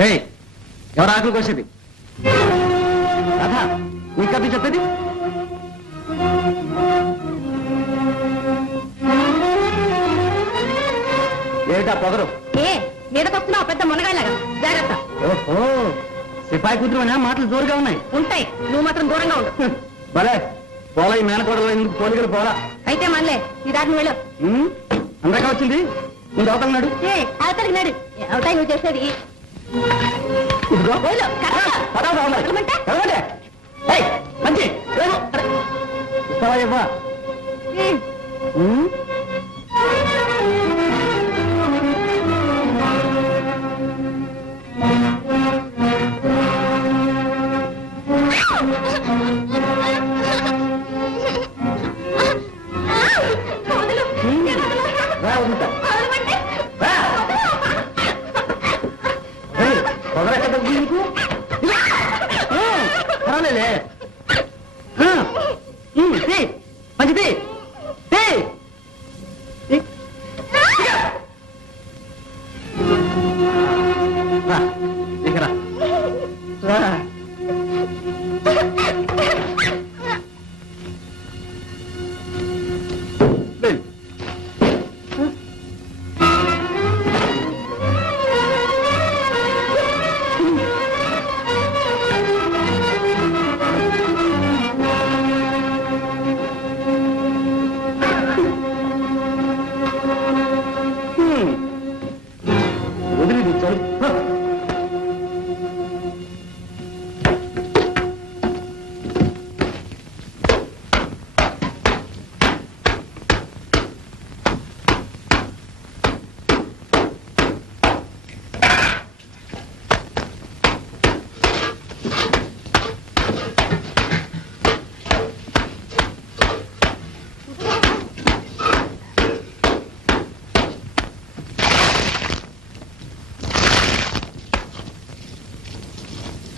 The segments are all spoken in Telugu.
ఎవరు ఆకులు కోసేది? రాధా, ఇంకా చెప్పేది ఏమిటా పొగరు? మీదకొస్తున్నావు పెద్ద మునగాయలాగా, జాగ్రత్త. ఓహో, సిపాయి కూతురు మాటలు జోరుగా ఉన్నాయి. ఉంటాయి, నువ్వు మాత్రం దూరంగా ఉండు. భలే పోలా, ఈ మేనకోడలో ఎందుకు పోలికలు పోలా. అయితే మనలే ఈ దారిని వెళ్ళు. అందరికా వచ్చింది, ముందు అవుతున్నాడు. అవతలికి నాడు అవుతాయి నువ్వు చేసేది. మంచి ఇస్తావా ఇవ్వా? పర్వాలేలే, మంచిది. దిగరా.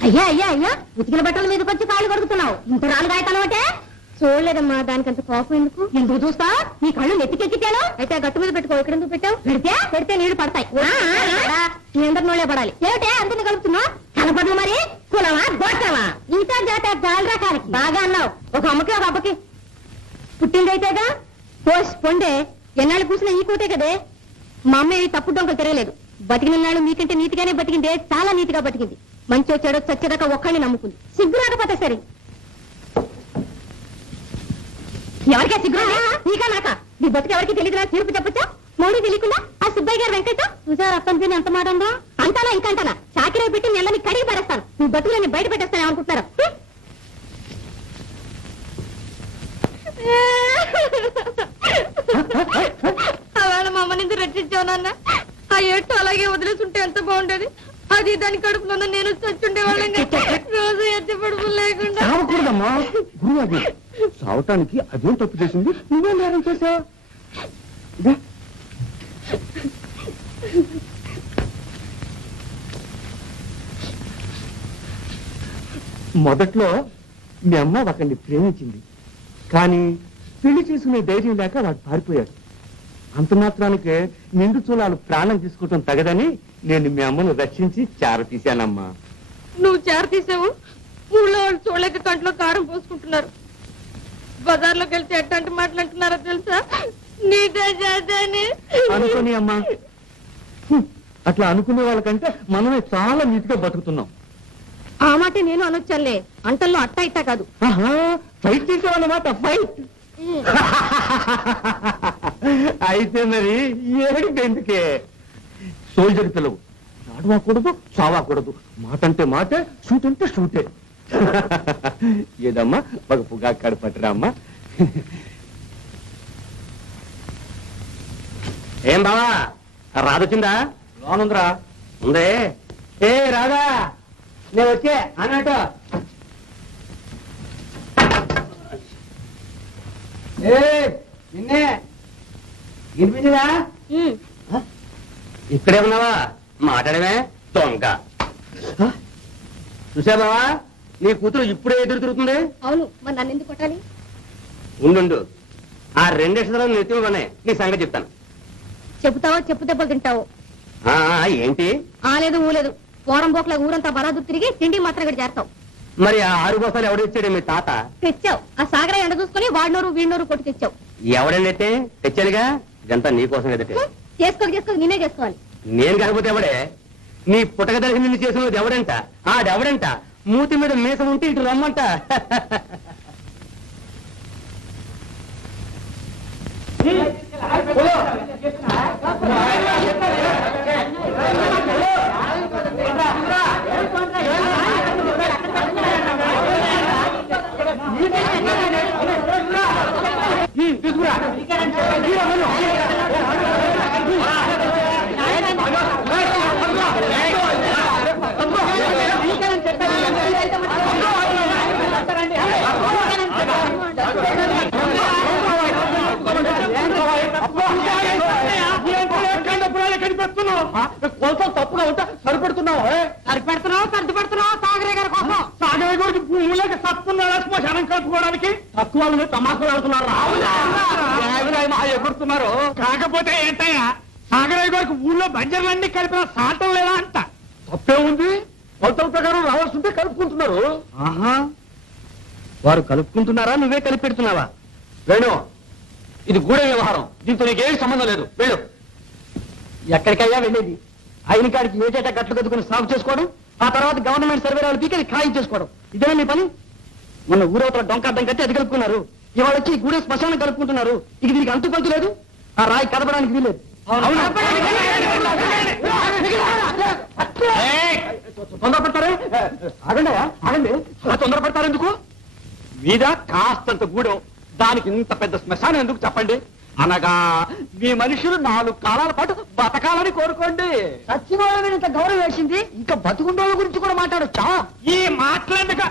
అయ్యా అయ్యా అయ్యా, ఉతికిన బట్టల మీదకి వచ్చి కాళ్ళు కడుగుతున్నావు. ఇంత రాళ్ళు గాయతానోటే. చూడలేదమ్మా, దానికంత కోపం ఎందుకు? ఎందుకు చూస్తా? నీ కళ్ళు నెత్తికెక్కితేను. అయితే గట్టు మీద పెట్టుకో. ఇక్కడ ఎందుకు పెట్టావు? పెడితే నీళ్లు పడతాయి. నీ అందరి నోళ్ళే పడాలి. ఏమిటే అందరిని కలుపుతున్నా? కనపడలు మరి కులమా గోటమా? ఈతా జాత చాలా రకాలకి. బాగా అన్నావు. ఒక అమ్మకి ఒక అబ్బకి పుట్టిందైతేగా. పొండే ఎన్నాళ్ళు కూసిన ఈ కూతే కదే. మా అమ్మ తప్పు డొంకలు తిరగలేదు. బతికినన్నాళ్ళు మీకంటే నీతిగానే బతికిందే, చాలా నీతిగా బతికింది. మంచో చెడో చచ్చేదాకా ఒక్కడిని నమ్ముకుంది. సిగ్గు రాకపోతే సరే. ఎవరికే సిగ్గు? నీకా నాకా? నీ బతుకు ఎవరికి తెలియదు నా తీర్పు చెప్పచ్చా? మోడీ తెలియకుండా ఆ సుబ్బయ్య గారు వెంకట చూసారు అప్పని ఎంత మాట ఉందా? అంటానా ఇంకంటానా? చాకిరే పెట్టి నెలని కడిగి పడేస్తాను. నీ బతుకులని బయట పెట్టేస్తాను అనుకుంటున్నారు. అవాళ మా అమ్మ నుంచి రక్షించావు నాన్న. ఆ ఏట్టు అలాగే వదిలేసుంటే ఎంత బాగుండేది. అది దాని కడుపులో నేను చచ్చుండే వాళ్ళంగా. రోజు ఎత్తి పడుపు లేకుండా. సావటానికి అదేం తప్పు చేసింది? నువ్వేం నేరం చేసావు? మొదట్లో మీ అమ్మ ఒకరిని ప్రేమించింది, కానీ పెళ్లి చేసుకునే ధైర్యం లేక వాడు పారిపోయాడు. అంత మాత్రానికే నిండు చూలాలు ప్రాణం తీసుకోవటం తగదని నేను మీ అమ్మను రక్షించి చార తీశానమ్మా. నువ్వు చార తీసావు. ఊళ్ళో వాళ్ళు చూడలేక కంట్లో కారం పోసుకుంటున్నారు. బజార్లోకి వెళ్తే ఎట్లాంటి మాటలు అంటున్నారో తెలుసా? నీదే చేద్దాని అనుకోని అమ్మా. అట్లా అనుకునే వాళ్ళకంటే మనమే చాలా నీతిగా బతుకుతున్నాం. ఆ మాట నేను అనొచ్చానులే. అంటల్లో అట్టా ఇట్టా కాదు. ఫైట్ చేసేవాళ్ళమాట. ఫైట్ అయితే మరి ఏడికి ఎందుకే? సోల్జర్ పిల్లవు. ఆడవాకూడదు, చావాకూడదు. మాట అంటే మాటే, షూట్ అంటే షూటే. ఏదమ్మా ఒక పుగాకాడు పట్టురా అమ్మా. ఏం బావా, రాదొచ్చిందా? రానుందిరా. ఉందే. ఏ రాదా, నేను వచ్చే అన్నట్టు. నిన్నే వినిపించదా? ఇక్కడే ఉన్నావా? మాట్లాడమే దొంగ. చూసా బావా, నీ కూతురు ఇప్పుడే ఎదురు తిరుగుతుంది. అవును, మరి నన్ను ఎందుకు కొట్టాలి? ఉండు, ఆ 2 అక్షరాలు నెత్తిలోనే నీ సంగతి చెప్తాను. చెబుతావో చెప్పు దెబ్బలు తింటావో. ఏంటి? లేదు ఊలేదు. పోరం బోట్ల ఊరంతా బలాదు తిరిగి తిండి మాత్రం ఇక్కడ చేస్తావు. మరి ఆ 6 బస్తాలు ఎవడు ఇచ్చాడు మీ తాత? తెచ్చావు. ఆ సాగర ఎండ చూసుకుని వాడినోరు వీడినోరు కొట్టి తెచ్చావు. ఎవడైతే తెచ్చానుగా, ఇదంతా నీకోసం ఎదుటే. చేసుకోవాలి నేనే చేసుకోవాలి. నేను కాకపోతే ఎవడే? నీ పుట్టక దర్శనం నిన్ను చేసినది ఎవడంట? ఆడెవడంట? మూతి మీద మీసం ఉంటే ఇటు రమ్మంట. కొంచెం తప్పుగా ఉంటా సరిపెడుతున్నావు సాగరే గారి కోసం. సాగరే గారికి భూములకి సత్తున్నాడా శ్మశానం కలుపుకోవడానికి? తక్కువ తమాషలు ఆడుతున్నారు, ఎగురుతున్నారు. కాకపోతే ఏంటయ్యా, సాగరయ్య గారికి ఊళ్ళో బంజర్లన్నీ కలిపిన సాటం లేదా అంట. తప్పే ఉంది, కొలతల ప్రకారం రావాల్సింటే కలుపుకుంటున్నారు. వారు కలుపుకుంటున్నారా, నువ్వే కలిపి పెడుతున్నావా? వేణు, ఇది గూఢ వ్యవహారం, దీంతో నీకేం సంబంధం లేదు. వేణు, ఎక్కడికయ్యా వెళ్ళేది? అయిన కాడికి ఏటేటా గట్లు కట్టుకుని సాగు చేసుకోవడం, ఆ తర్వాత గవర్నమెంట్ సర్వేరాలు పీకి అది ఖాయం చేసుకోవడం, ఇదేనా నీ పని? మొన్న ఊరవతల డొంకాడ్డం కట్టి అది కలుపుకున్నారు, ఇవాళ వచ్చి గూడె శ్మశానం కలుపుకుంటున్నారు. ఇక దీనికి అంతు పంతు లేదు, ఆ రాయి కదపడానికి వీలేదు. తొందరపడతారే? ఆగండి, తొందరపడతారు ఎందుకు? మీద కాస్తంత గూడెం, దానికి ఇంత పెద్ద శ్మశానం ఎందుకు చెప్పండి? అనగా మీ మనుషులు 4 కాలాల పాటు బతకాలని కోరుకోండి. సచ్చినోళ్ళ మీద ఇంత గౌరవం వేసింది, ఇంకా బతుకుండోళ్ళ గురించి కూడా మాట్లాడొచ్చా? ఈ మాట్లాడక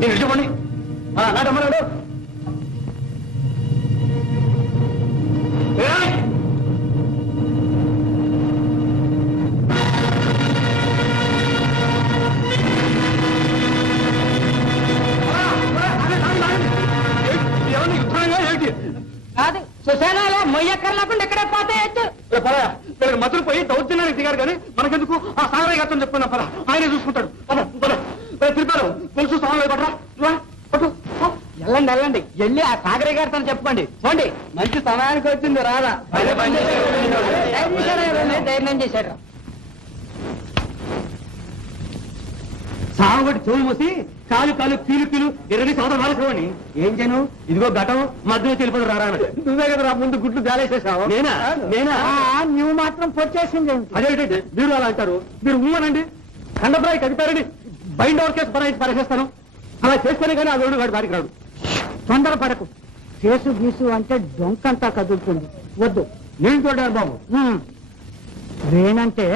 నేను చెప్పండి నాటమ్మన్నాడు. కాదు సుశానాలో మొయ్యక్కర లేకుండా ఎక్కడే పోతాయచ్చు. మధులు పోయి దౌర్జన్యానికి దిగారు కానీ మనకెందుకు? ఆ సాగరయ్య గారితో చెప్పుకున్నా పద, ఆయనే చూసుకుంటాడు. తిరిపారు తెలుసు సాగరయ్య పట్రా, వెళ్ళండి వెళ్ళండి, వెళ్ళి ఆ సాగరయ్య గారితో చెప్పుకోండి. పోండి, మంచి సమయానికి వచ్చింది రాదా. ధైర్యం చేశాడు. సాగుబడి చెవులు మూసి కాలు కాలు కీలు కీలు ఎర్రని సోదరు వాళ్ళని ఏం చేయను? ఇదిగో ఘటం మధ్యలో తెలిపదు రారా. నువ్వే కదా ముందు గుడ్లు జాలేసేసావు. నేనా నేనా? నువ్వు మాత్రం పొచ్చేసింది. అదేంటండి మీరు అలా అంటారు? మీరు ఊమనండి, కండప్రాయి కదిపారండి, బైండ్ ఓవర్ కేసు బరాయించి పరేసేస్తాను. అలా చేస్తేనే కానీ ఆ వేడు వాడి బారికి రాడు. తొందరపడకు, కేసు గీసు అంటే డొంకంతా కదులుతుంది. వద్దు, నేను చూడాను బాబు. వేనంటే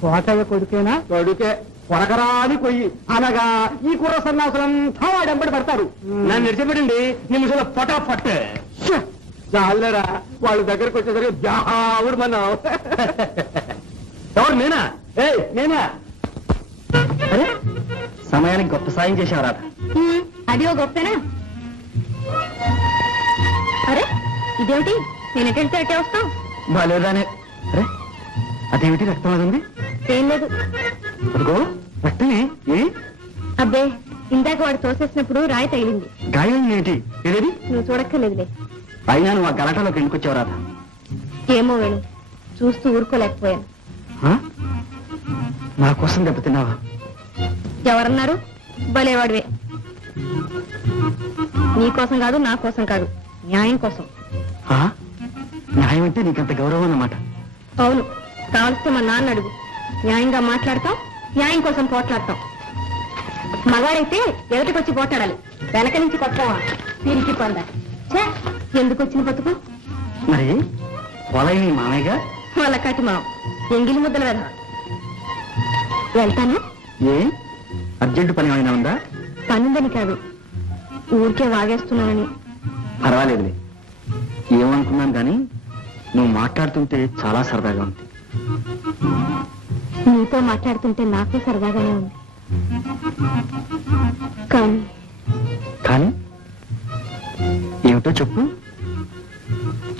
కోటయ్య కొడుకేనా? కొడుకే, కొరకరాని కొయ్యి అనగా ఈ కుర్ర సన్నాసులంతా వాడెంబడి పడతారు. నన్ను నిడిచిపెట్టండి, నిమిషంలో పటాపట్. చాలరా వాళ్ళ దగ్గరకు వచ్చేసరికి జావుడు మనం ఎవరు నేనా నేనా అరే సమయానికి గొప్ప సాయం చేశావు రాధ. అది ఓ గొప్పనా? అరే ఇదేమిటి, నేను ఎటెళ్తే అట్టే వస్తావు? బాలేదానే. అరే అదేమిటి రక్తం అది ఉంది? ఏం లేదు. అదిగో రక్తమే. ఏ అబ్బే, ఇందాక వాడు తోసేసినప్పుడు రాయి తగిలింది. గాయం ఏంటి? ఏదేది? నువ్వు చూడక్కర్లేదులే. అయినా నువ్వు ఆ గలాటలోకి ఎందుకు వచ్చావు రాధ? ఏమో వేణు, చూస్తూ ఊరుకోలేకపోయాను. నా కోసం దెబ్బతిన్నావా? ఎవరన్నారు? భలేవాడివే. నీ కోసం కాదు, నా కోసం కాదు, న్యాయం కోసం. న్యాయం అంటే నీకంత గౌరవం అన్నమాట. అవును, కావలిస్తే మా నాన్న అడుగు. న్యాయంగా మాట్లాడతాం, న్యాయం కోసం పోట్లాడతాం. మగాడైతే ఎదుటికొచ్చి పోట్లాడాలి, వెనక నుంచి కొట్టవా తిరిగి పొందా. ఎందుకు వచ్చిన బతుకు? మరి పొలయ్య నీ మామయ్యగా? వాళ్ళ కటి మా ఎంగిలి ముద్దలు వెళ్తా. వెళ్తాను. ఏ అర్జెంటు పని ఏమైనా ఉందా? పనుందని కాదు, ఊరికే వాగేస్తున్నానని. పర్వాలేదులే. ఏమనుకున్నాను కానీ నువ్వు మాట్లాడుతుంటే చాలా సరదాగా ఉంది. నీతో మాట్లాడుతుంటే నాకు సరదాగానే ఉంది. కానీ కానీ ఏమిటో చెప్పు.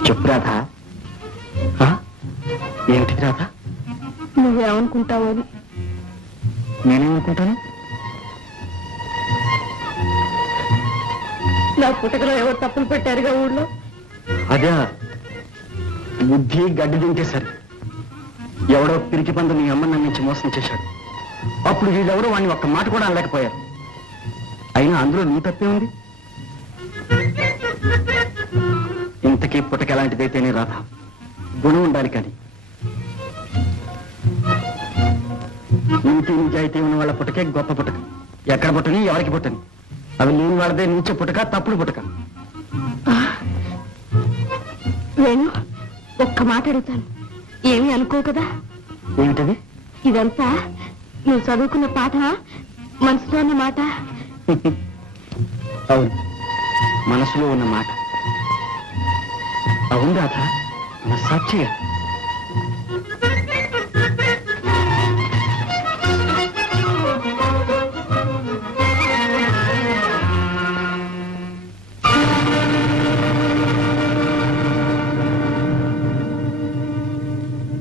చెప్పు రాధా. ఏమిటిది రాధా? నువ్వేమనుకుంటావు అని. నేనేమనుకుంటాను? నా పుట్టకలో ఎవరు తప్పులు పెట్టారుగా ఊళ్ళో. అదే బుద్ధి గడ్డి తింటే సరే. ఎవడో పిరికి పండు నీ అమ్మ నన్ను మోసం చేశాడు. అప్పుడు వీళ్ళెవరో వాడిని ఒక్క మాట కూడా అనలేకపోయారు. అయినా అందులో నీ తప్పే ఉంది. ఇంతకీ పుట్టక ఎలాంటిదైతేనే రాధా, గుణం ఉండాలి. కానీ నీతి నిజాయితీ ఉన్న వాళ్ళ పుట్టకే గొప్ప పుట్టక. ఎక్కడ పుట్టని, ఎవరికి పుట్టని, అవి లేని వాళ్ళదే నీచే పుట్టక, తప్పుడు పుట్టక. నేను ఒక్క మాట అడుగుతాను, ఏమీ అనుకో కదా? ఏమిటది? ఇదంతా నువ్వు చదువుకున్న పాట, మనసులో ఉన్న మాట. అవును, మనసులో ఉన్న మాట. అవును రాధ, మన సాక్షిగా.